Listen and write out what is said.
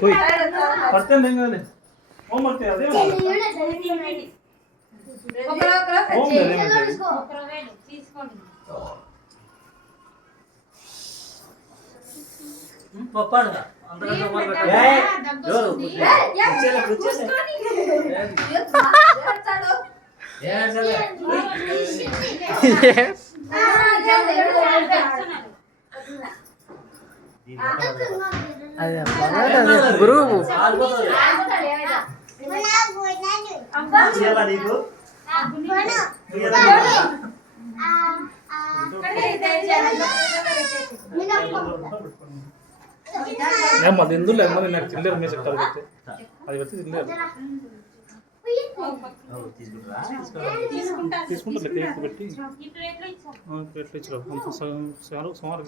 పోయి పడితే నేను కానీ హోంవర్క్ అదే పప్పాడుగా అంతకంటే గురువు అది ఇందులో మరి నాకు చిల్లర మీద చెప్తారు అది వచ్చి చిల్లర తీసుకుంటారు కేక్ పెట్టి ప్లేట్లు ఇచ్చారు అంత సుమారు